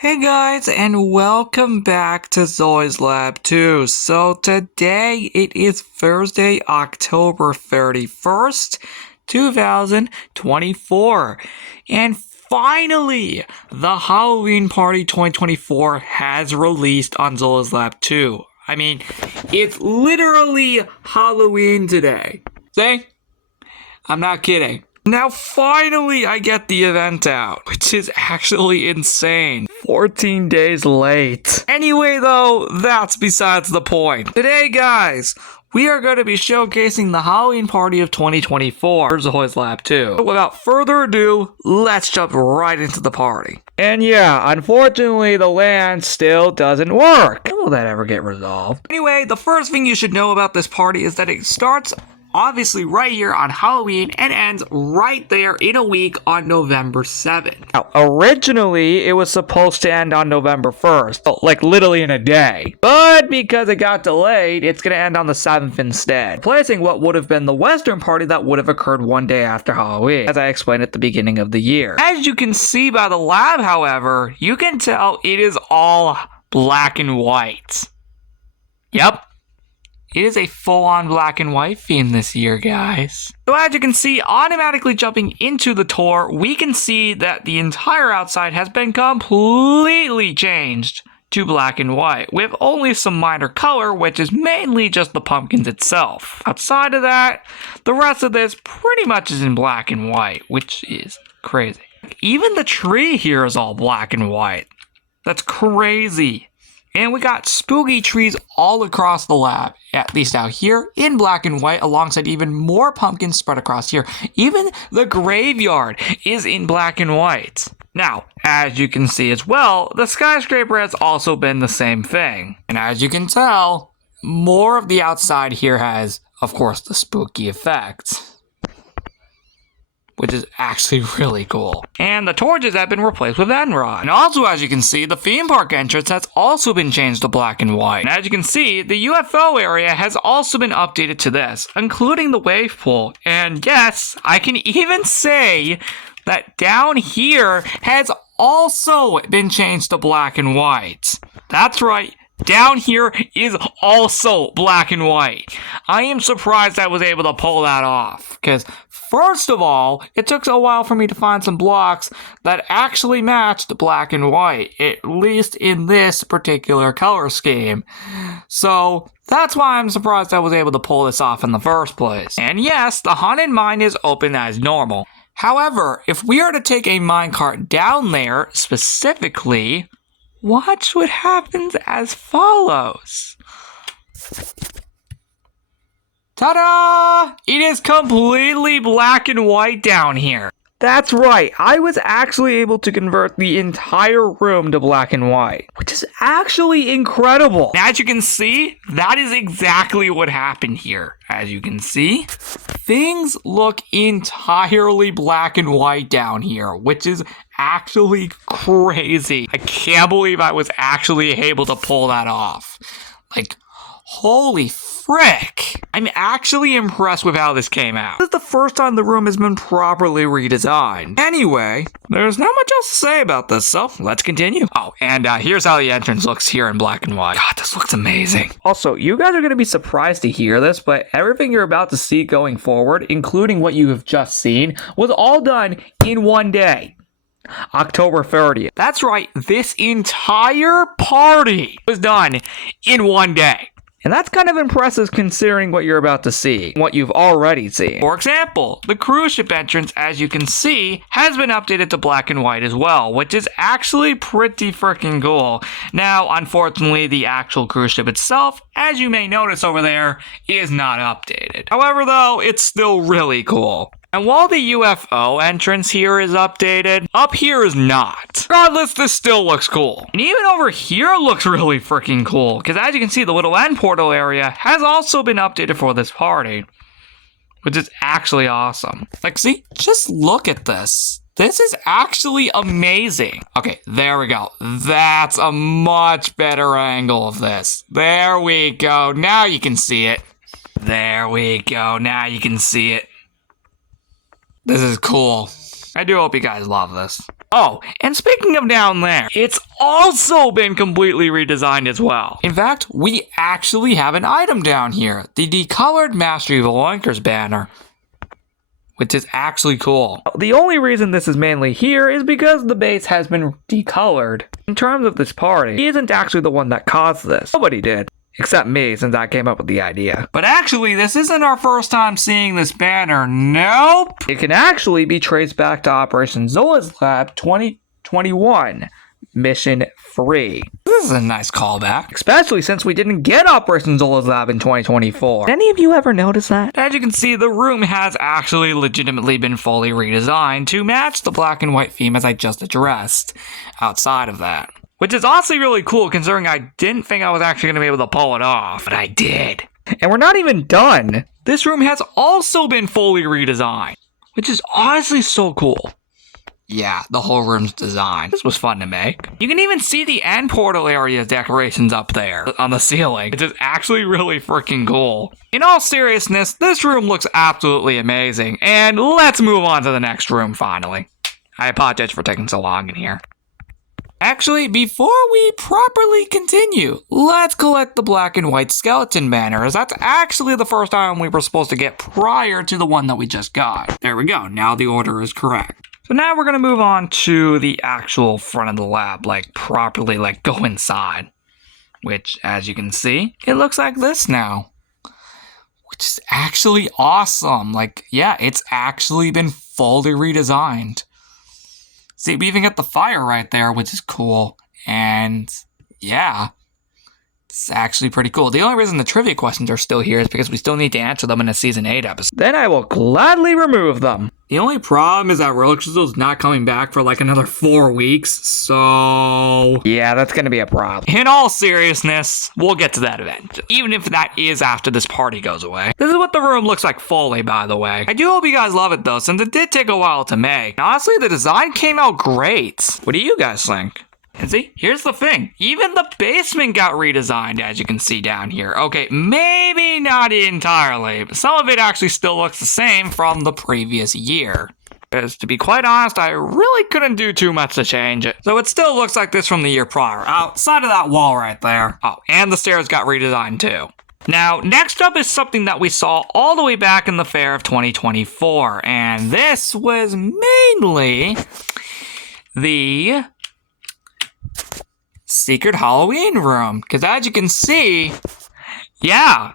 Hey guys, and welcome back to Zoi's Lab 2. So today it is Thursday, October 31st, 2024. And finally, the Halloween Party 2024 has released on Zoi's Lab 2. I mean, it's literally Halloween today. See? I'm not kidding. Now finally I get the event out, which is actually insane. 14 days late. Anyway though, that's besides the point. Today guys, we are going to be showcasing the Halloween Party of 2024 for Zoi's Lab 2. But without further ado, let's jump right into the party. And yeah, unfortunately the LAN still doesn't work. Will that ever get resolved? Anyway, the first thing you should know about this party is that it starts obviously right here on Halloween and ends right there in a week on November 7th. Now, originally, it was supposed to end on November 1st, like literally in a day. But because it got delayed, it's going to end on the 7th instead, replacing what would have been the Western party that would have occurred one day after Halloween, as I explained at the beginning of the year. As you can see by the lab, however, you can tell it is all black and white. Yep. It is a full-on black and white theme this year, guys. So as you can see, automatically jumping into the tour, we can see that the entire outside has been completely changed to black and white, with only some minor color, which is mainly just the pumpkins itself. Outside of that, the rest of this pretty much is in black and white, which is crazy. Even the tree here is all black and white. That's crazy. And we got spooky trees all across the lab, at least out here, in black and white, alongside even more pumpkins spread across here. Even the graveyard is in black and white. Now, as you can see as well, the skyscraper has also been the same thing. And as you can tell, more of the outside here has, of course, the spooky effect, which is actually really cool. And the torches have been replaced with Enron. And also, as you can see, the theme park entrance has also been changed to black and white. And as you can see, the UFO area has also been updated to this, including the wave pool. And yes, I can even say that down here has also been changed to black and white. That's right. Down here is also black and white. I am surprised I was able to pull that off, because first of all, it took a while for me to find some blocks that actually matched black and white, at least in this particular color scheme. So that's why I'm surprised I was able to pull this off in the first place. And yes, the haunted mine is open as normal. However, if we are to take a minecart down there specifically, watch what happens as follows. Ta-da! It is completely black and white down here. That's right, I was actually able to convert the entire room to black and white, which is actually incredible. As you can see, that is exactly what happened here. As you can see, things look entirely black and white down here, which is actually crazy. I can't believe I was actually able to pull that off. Like, holy frick. I'm actually impressed with how this came out. This is the first time the room has been properly redesigned. Anyway, there's not much else to say about this, so let's continue. Oh, and here's how the entrance looks here in black and white. God, this looks amazing. Also, you guys are going to be surprised to hear this, but everything you're about to see going forward, including what you have just seen, was all done in one day. October 30th. That's right, this entire party was done in one day. And that's kind of impressive considering what you're about to see, what you've already seen. For example, the cruise ship entrance, as you can see, has been updated to black and white as well, which is actually pretty freaking cool. Now, unfortunately, the actual cruise ship itself, as you may notice over there, is not updated. However, though, it's still really cool. And while the UFO entrance here is updated, up here is not. Regardless, this still looks cool. And even over here looks really freaking cool, because as you can see, the little end portal area has also been updated for this party, which is actually awesome. Like, see, just look at this. This is actually amazing. Okay, there we go. That's a much better angle of this. There we go. Now you can see it. There we go. Now you can see it. This is cool. I do hope you guys love this. Oh, and speaking of down there, it's also been completely redesigned as well. In fact, we actually have an item down here, the decolored Mastery of the Oinkers banner, which is actually cool. The only reason this is mainly here is because the base has been decolored. In terms of this party, he isn't actually the one that caused this. Nobody did. Except me, since I came up with the idea. But actually, this isn't our first time seeing this banner. Nope! It can actually be traced back to Operation Zola's Lab 2021, Mission 3. This is a nice callback. Especially since we didn't get Operation Zola's Lab in 2024. Did any of you ever notice that? As you can see, the room has actually legitimately been fully redesigned to match the black and white theme as I just addressed. Outside of that. Which is honestly really cool considering I didn't think I was actually going to be able to pull it off, but I did. And we're not even done. This room has also been fully redesigned, which is honestly so cool. Yeah, the whole room's designed. This was fun to make. You can even see the end portal area's decorations up there on the ceiling, which is actually really freaking cool. In all seriousness, this room looks absolutely amazing, and let's move on to the next room finally. I apologize for taking so long in here. Actually, before we properly continue, let's collect the black and white skeleton banner, as that's actually the first item we were supposed to get prior to the one that we just got. There we go, now the order is correct. So now we're gonna move on to the actual front of the lab, properly, go inside. Which, as you can see, it looks like this now. Which is actually awesome. Yeah, it's actually been fully redesigned. See, we even got the fire right there, which is cool. And, yeah. It's actually pretty cool. The only reason the trivia questions are still here is because we still need to answer them in a Season 8 episode. Then I will gladly remove them. The only problem is that Relic Drizzle's not coming back for another 4 weeks, so... Yeah, that's gonna be a problem. In all seriousness, we'll get to that event. Even if that is after this party goes away. This is what the room looks like fully, by the way. I do hope you guys love it though, since it did take a while to make. Honestly, the design came out great. What do you guys think? And see, here's the thing. Even the basement got redesigned, as you can see down here. Okay, maybe not entirely, but some of it actually still looks the same from the previous year. Because to be quite honest, I really couldn't do too much to change it. So it still looks like this from the year prior, outside of that wall right there. Oh, and the stairs got redesigned too. Now, next up is something that we saw all the way back in the fair of 2024, and this was mainly the Secret Halloween room, because as you can see, yeah,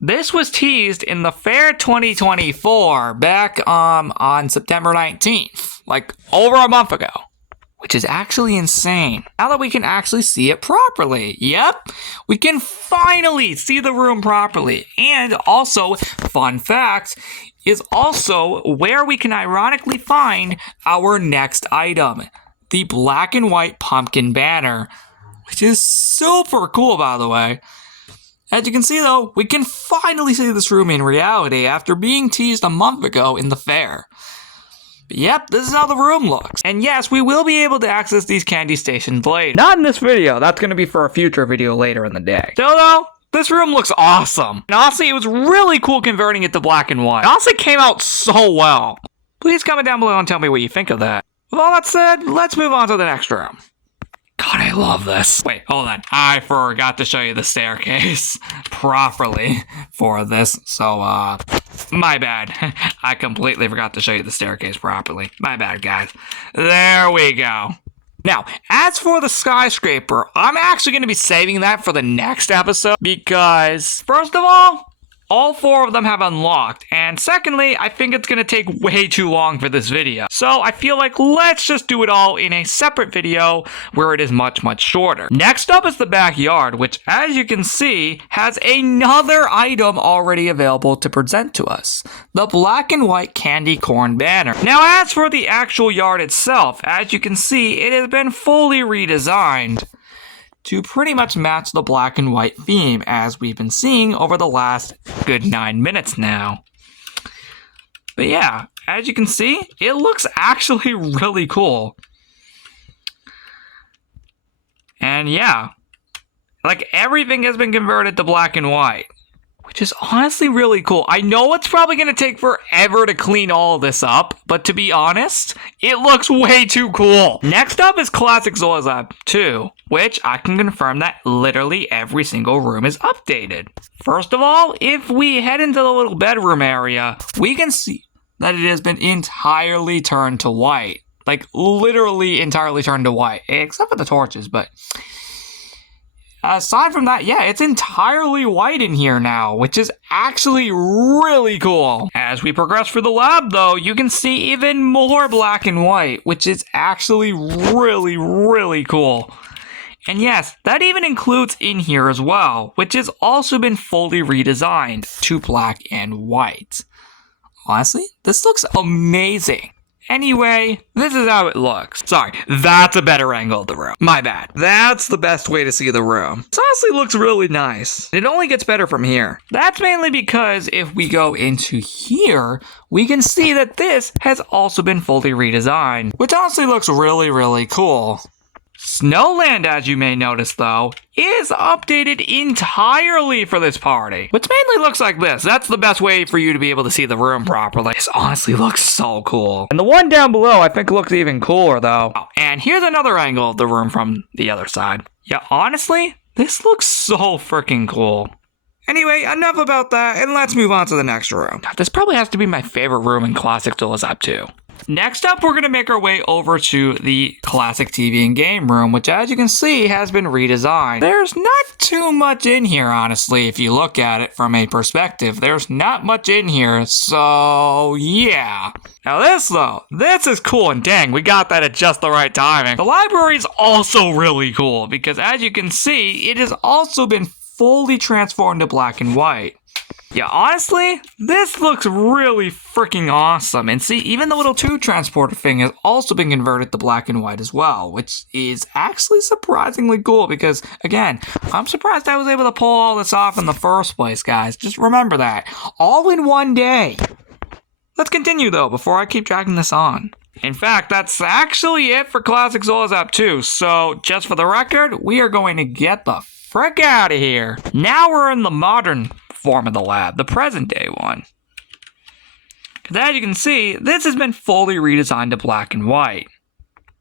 this was teased in the fair 2024 back on September 19th, over a month ago, which is actually insane. Now that we can actually see it properly, yep, we can finally see the room properly. And also, fun fact, is also where we can ironically find our next item. The black and white pumpkin banner, which is super cool, by the way. As you can see, though, we can finally see this room in reality after being teased a month ago in the fair. But yep, this is how the room looks. And yes, we will be able to access these candy stations later. Not in this video. That's going to be for a future video later in the day. Still, though, this room looks awesome. And honestly, it was really cool converting it to black and white. It honestly came out so well. Please comment down below and tell me what you think of that. With all that said, let's move on to the next room. God, I love this. Wait, hold on. I forgot to show you the staircase properly for this. So, my bad. I completely forgot to show you the staircase properly. My bad, guys. There we go. Now, as for the skyscraper, I'm actually going to be saving that for the next episode because, first of all 4 of them have unlocked, and secondly, I think it's going to take way too long for this video. So I feel like let's just do it all in a separate video where it is much, much shorter. Next up is the backyard, which as you can see, has another item already available to present to us. The black and white candy corn banner. Now as for the actual yard itself, as you can see, it has been fully redesigned to pretty much match the black and white theme as we've been seeing over the last good 9 minutes now. But yeah, as you can see, it looks actually really cool. And yeah, everything has been converted to black and white. which is honestly really cool. I know it's probably going to take forever to clean all this up, but to be honest, it looks way too cool. Next up is Classic Zola's Lab 2, which I can confirm that literally every single room is updated. First of all, if we head into the little bedroom area, we can see that it has been entirely turned to white. Like, literally entirely turned to white, except for the torches, but aside from that, yeah, it's entirely white in here now, which is actually really cool. As we progress through the lab, though, you can see even more black and white, which is actually really, really cool. And yes, that even includes in here as well, which has also been fully redesigned to black and white. Honestly, this looks amazing. Anyway, this is how it looks. Sorry, that's a better angle of the room. My bad. That's the best way to see the room. This honestly looks really nice. It only gets better from here. That's mainly because if we go into here, we can see that this has also been fully redesigned, which honestly looks really, really cool. Snowland, as you may notice though, is updated entirely for this party, which mainly looks like this. That's the best way for you to be able to see the room properly. This honestly looks so cool. And the one down below I think looks even cooler though. Oh, and here's another angle of the room from the other side. Yeah, honestly, this looks so freaking cool. Anyway, enough about that, and let's move on to the next room. This probably has to be my favorite room in Classic Zola's Lab 2. Next up, we're going to make our way over to the classic TV and game room, which as you can see has been redesigned. There's not too much in here, honestly, if you look at it from a perspective. There's not much in here, so yeah. Now this though, this is cool, and dang, we got that at just the right timing. The library is also really cool, because as you can see, it has also been fully transformed to black and white. Yeah, honestly, this looks really freaking awesome. And see, even the little tube transporter thing has also been converted to black and white as well, which is actually surprisingly cool because, again, I'm surprised I was able to pull all this off in the first place, guys. Just remember that. All in one day. Let's continue, though, before I keep dragging this on. In fact, that's actually it for Classic Zola's Lab 2, so just for the record, we are going to get the frick out of here. Now we're in the modern form of the lab, the present day one. Because as you can see, this has been fully redesigned to black and white.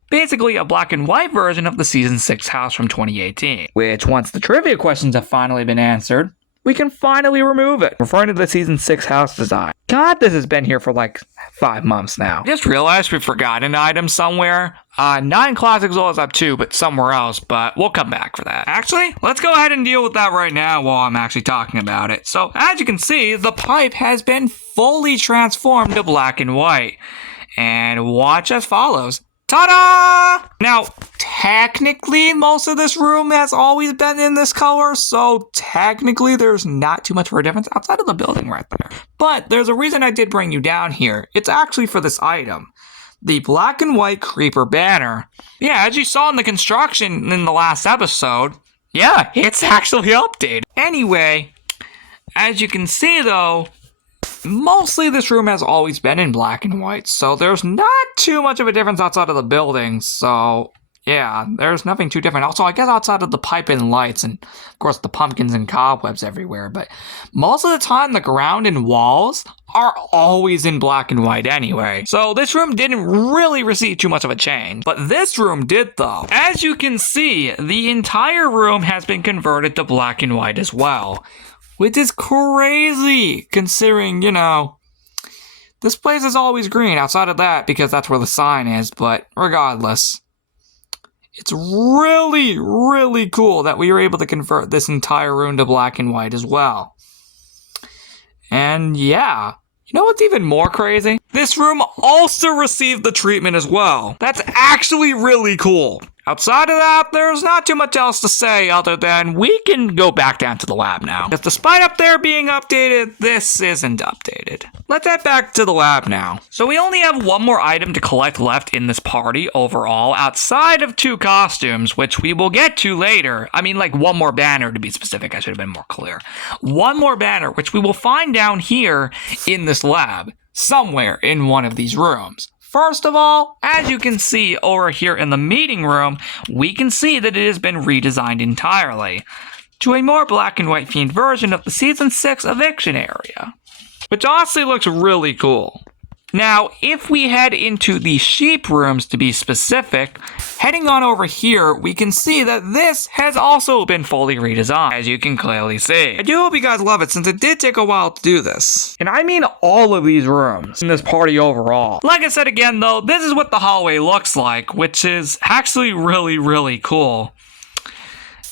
Basically a black and white version of the Season 6 house from 2018. Which, once the trivia questions have finally been answered, we can finally remove it, referring to the Season 6 house design. God, this has been here for like 5 months now. I just realized we forgot an item somewhere. Not in Classic Zola's Lab 2, but somewhere else, but we'll come back for that. Actually, let's go ahead and deal with that right now while I'm actually talking about it. So, as you can see, the pipe has been fully transformed to black and white. And watch as follows. Ta-da! Now, technically, most of this room has always been in this color, so technically there's not too much of a difference outside of the building right there. But there's a reason I did bring you down here. It's actually for this item. The black and white creeper banner. Yeah, as you saw in the construction in the last episode, yeah, it's actually updated. Anyway, as you can see though, mostly this room has always been in black and white, so there's not too much of a difference outside of the building, so yeah, there's nothing too different. Also, I guess outside of the pipe and lights, and of course the pumpkins and cobwebs everywhere, but most of the time the ground and walls are always in black and white anyway. So this room didn't really receive too much of a change, but this room did though. As you can see, the entire room has been converted to black and white as well. Which is crazy, considering, you know, this place is always green outside of that because that's where the sign is, but regardless, it's really, really cool that we were able to convert this entire room to black and white as well. And yeah, you know what's even more crazy? This room also received the treatment as well. That's actually really cool. Outside of that, there's not too much else to say other than we can go back down to the lab now. Because despite up there being updated, this isn't updated. Let's head back to the lab now. So we only have one more item to collect left in this party overall, outside of 2 costumes, which we will get to later. I mean, like one more banner to be specific, I should have been more clear. One more banner, which we will find down here in this lab, somewhere in one of these rooms. First of all, as you can see over here in the meeting room, we can see that it has been redesigned entirely to a more black and white themed version of the Season 6 eviction area, which honestly looks really cool. Now, if we head into the sheep rooms to be specific, heading on over here, we can see that this has also been fully redesigned, as you can clearly see. I do hope you guys love it, since it did take a while to do this. And I mean all of these rooms in this party overall. Like I said again though, this is what the hallway looks like, which is actually really, really cool.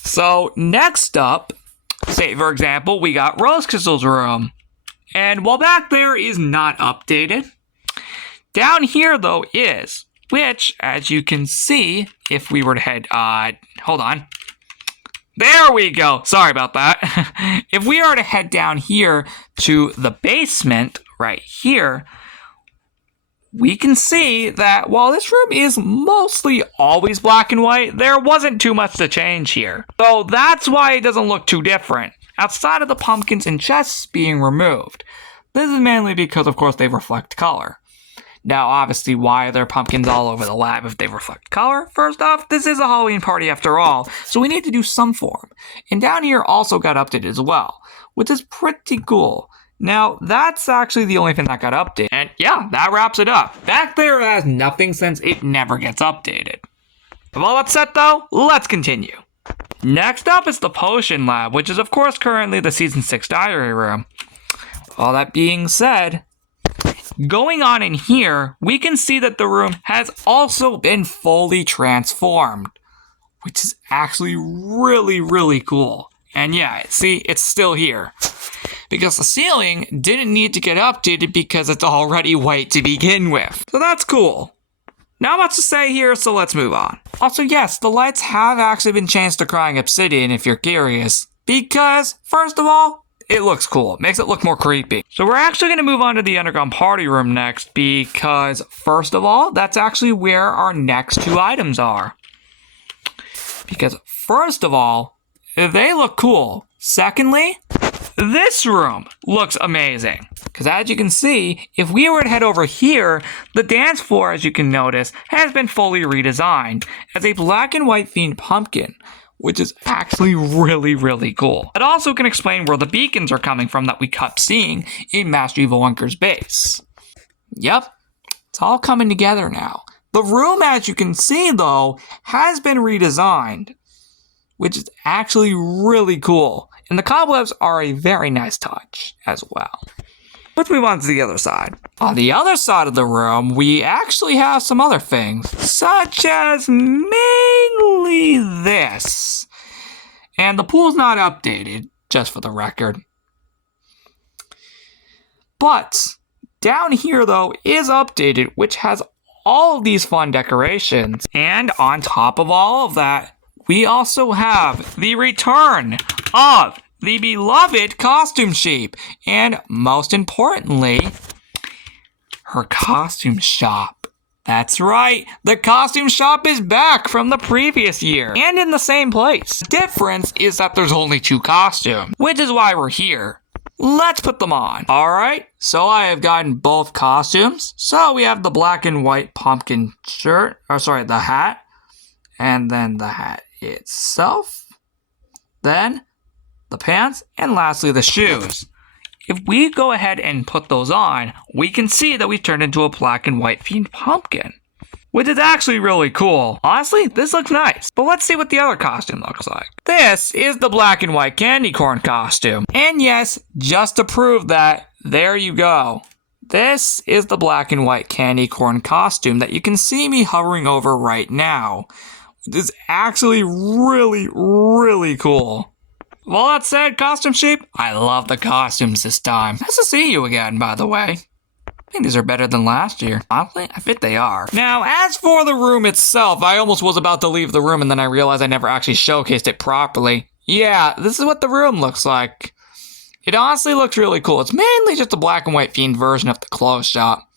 So next up, say for example, we got Rose Crystal's room. And while back there is not updated, down here, though, is, which, as you can see, if we were to head, hold on. There we go. Sorry about that. If we are to head down here to the basement, right here, we can see that while this room is mostly always black and white, there wasn't too much to change here. So that's why it doesn't look too different, outside of the pumpkins and chests being removed. This is mainly because, of course, they reflect color. Now, obviously, why are there pumpkins all over the lab if they reflect color? First off, this is a Halloween party after all, so we need to do some form. And down here also got updated as well, which is pretty cool. Now, that's actually the only thing that got updated. And yeah, that wraps it up. Back there has nothing since it never gets updated. With all that said though, let's continue. Next up is the potion lab, which is of course currently the Season 6 diary room. All that being said, going on in here, we can see that the room has also been fully transformed, which is actually really, really cool. And yeah, see, it's still here. Because the ceiling didn't need to get updated because it's already white to begin with. So that's cool. Not much to say here, so let's move on. Also, yes, the lights have actually been changed to Crying Obsidian if you're curious. Because, first of all, it looks cool. It makes it look more creepy. So we're actually going to move on to the underground party room next because, first of all, that's actually where our next two items are. Because, first of all, they look cool. Secondly, this room looks amazing. Because as you can see, if we were to head over here, the dance floor, as you can notice, has been fully redesigned as a black and white themed pumpkin, which is actually really, really cool. It also can explain where the beacons are coming from that we kept seeing in Master Evil Wunker's base. Yep, it's all coming together now. The room, as you can see though, has been redesigned, which is actually really cool. And the cobwebs are a very nice touch as well. Let's move on to the other side. On the other side of the room, we actually have some other things, such as mainly this. And the pool's not updated, just for the record. But down here, though, is updated, which has all of these fun decorations. And on top of all of that, we also have the return of the beloved Costume Sheep, and most importantly, her costume shop. That's right, the costume shop is back from the previous year, and in the same place. The difference is that there's only 2 costumes, which is why we're here. Let's put them on. Alright, so I have gotten both costumes. So we have the black and white pumpkin shirt, the hat, and then the hat itself. Then the pants, and lastly the shoes. If we go ahead and put those on, we can see that we've turned into a black and white themed pumpkin, which is actually really cool. Honestly, this looks nice. But let's see what the other costume looks like. This is the black and white candy corn costume. And yes, just to prove that, there you go. This is the black and white candy corn costume that you can see me hovering over right now. This is actually really, really cool. Well, that said, Costume Sheep, I love the costumes this time. Nice to see you again, by the way. I think these are better than last year. Honestly, I bet they are. Now, as for the room itself, I almost was about to leave the room and then I realized I never actually showcased it properly. Yeah, this is what the room looks like. It honestly looks really cool. It's mainly just a black and white themed version of the clothes shop,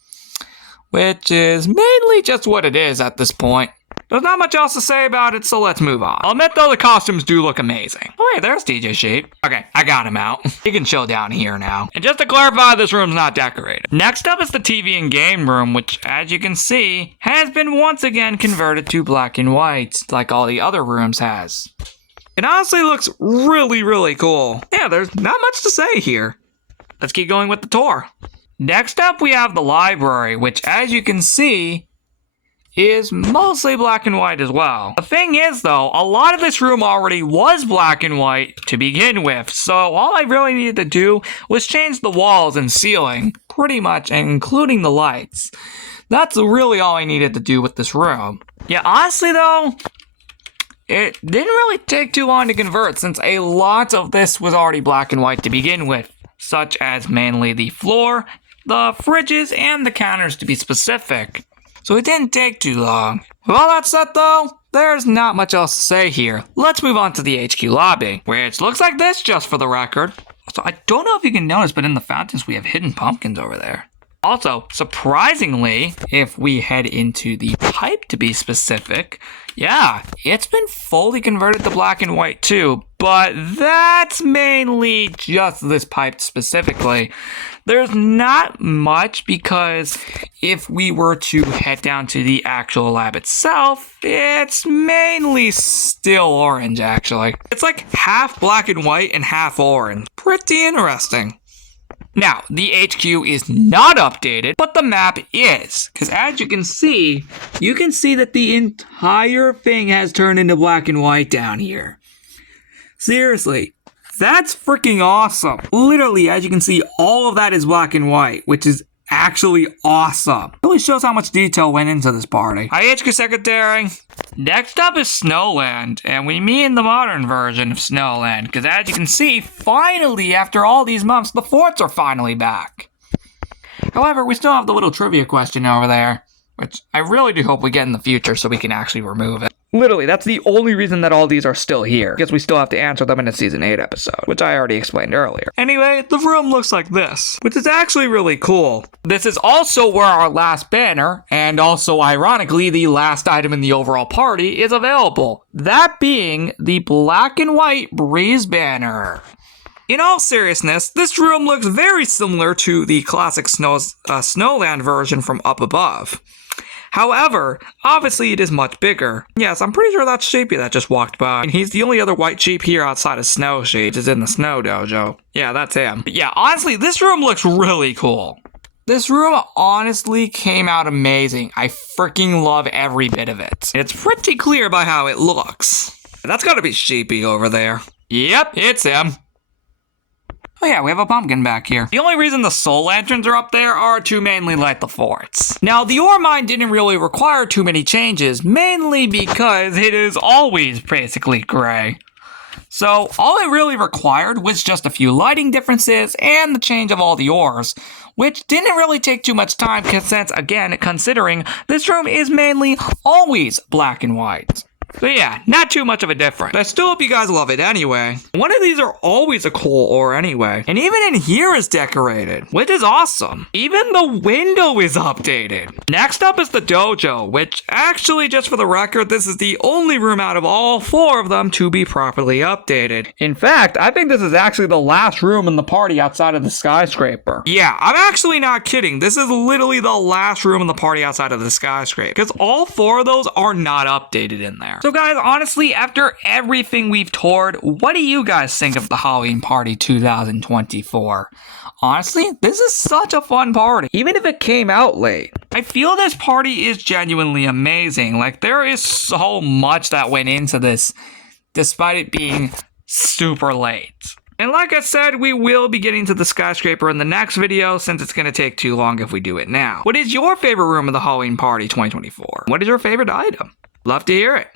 which is mainly just what it is at this point. There's not much else to say about it, so let's move on. I'll admit though, the costumes do look amazing. Oh hey, there's DJ Sheep. Okay, I got him out. He can chill down here now. And just to clarify, this room's not decorated. Next up is the TV and game room, which, as you can see, has been once again converted to black and white, like all the other rooms has. It honestly looks really, really cool. Yeah, there's not much to say here. Let's keep going with the tour. Next up, we have the library, which, as you can see, is mostly black and white as well. The thing is, though, a lot of this room already was black and white to begin with, so all I really needed to do was change the walls and ceiling, pretty much, including the lights. That's really all I needed to do with this room. Yeah, honestly, though, it didn't really take too long to convert, since a lot of this was already black and white to begin with, such as mainly the floor, the fridges, and the counters to be specific. So it didn't take too long. With all that said though, there's not much else to say here. Let's move on to the HQ lobby, which looks like this just for the record. So I don't know if you can notice, but in the fountains we have hidden pumpkins over there. Also, surprisingly, if we head into the pipe to be specific, yeah, it's been fully converted to black and white too, but that's mainly just this pipe specifically. There's not much because if we were to head down to the actual lab itself, it's mainly still orange actually. It's like half black and white and half orange. Pretty interesting. Now, the HQ is not updated, but the map is. Because as you can see that the entire thing has turned into black and white down here. Seriously, that's freaking awesome. Literally, as you can see, all of that is black and white, which is actually awesome. It really shows how much detail went into this party. Hi, HQ Secretary. Next up is Snowland, and we mean the modern version of Snowland, because as you can see, finally, after all these months, the forts are finally back. However, we still have the little trivia question over there, which I really do hope we get in the future so we can actually remove it. Literally, that's the only reason that all these are still here, because we still have to answer them in a Season 8 episode, which I already explained earlier. Anyway, the room looks like this, which is actually really cool. This is also where our last banner, and also ironically the last item in the overall party, is available. That being the black and white Breeze banner. In all seriousness, this room looks very similar to the classic Snowland version from up above. However, obviously it is much bigger. Yes, I'm pretty sure that's Sheepy that just walked by. And he's the only other white sheep here outside of Snow Sheep, is in the Snow Dojo. Yeah, that's him. But yeah, honestly, this room looks really cool. This room honestly came out amazing. I freaking love every bit of it. It's pretty clear by how it looks. That's gotta be Sheepy over there. Yep, it's him. Oh yeah, we have a pumpkin back here. The only reason the soul lanterns are up there are to mainly light the forts. Now, the ore mine didn't really require too many changes, mainly because it is always basically gray. So, all it really required was just a few lighting differences and the change of all the ores, which didn't really take too much time since, again, considering this room is mainly always black and white. So yeah, not too much of a difference. I still hope you guys love it anyway. One of these are always a cool ore anyway. And even in here is decorated, which is awesome. Even the window is updated. Next up is the dojo, which actually, just for the record, this is the only room out of all 4 of them to be properly updated. In fact, I think this is actually the last room in the party outside of the skyscraper. Yeah, I'm actually not kidding. This is literally the last room in the party outside of the skyscraper, because all 4 of those are not updated in there. So guys, honestly, after everything we've toured, what do you guys think of the Halloween Party 2024? Honestly, this is such a fun party, even if it came out late. I feel this party is genuinely amazing. Like, there is so much that went into this, despite it being super late. And like I said, we will be getting to the skyscraper in the next video, since it's going to take too long if we do it now. What is your favorite room of the Halloween Party 2024? What is your favorite item? Love to hear it.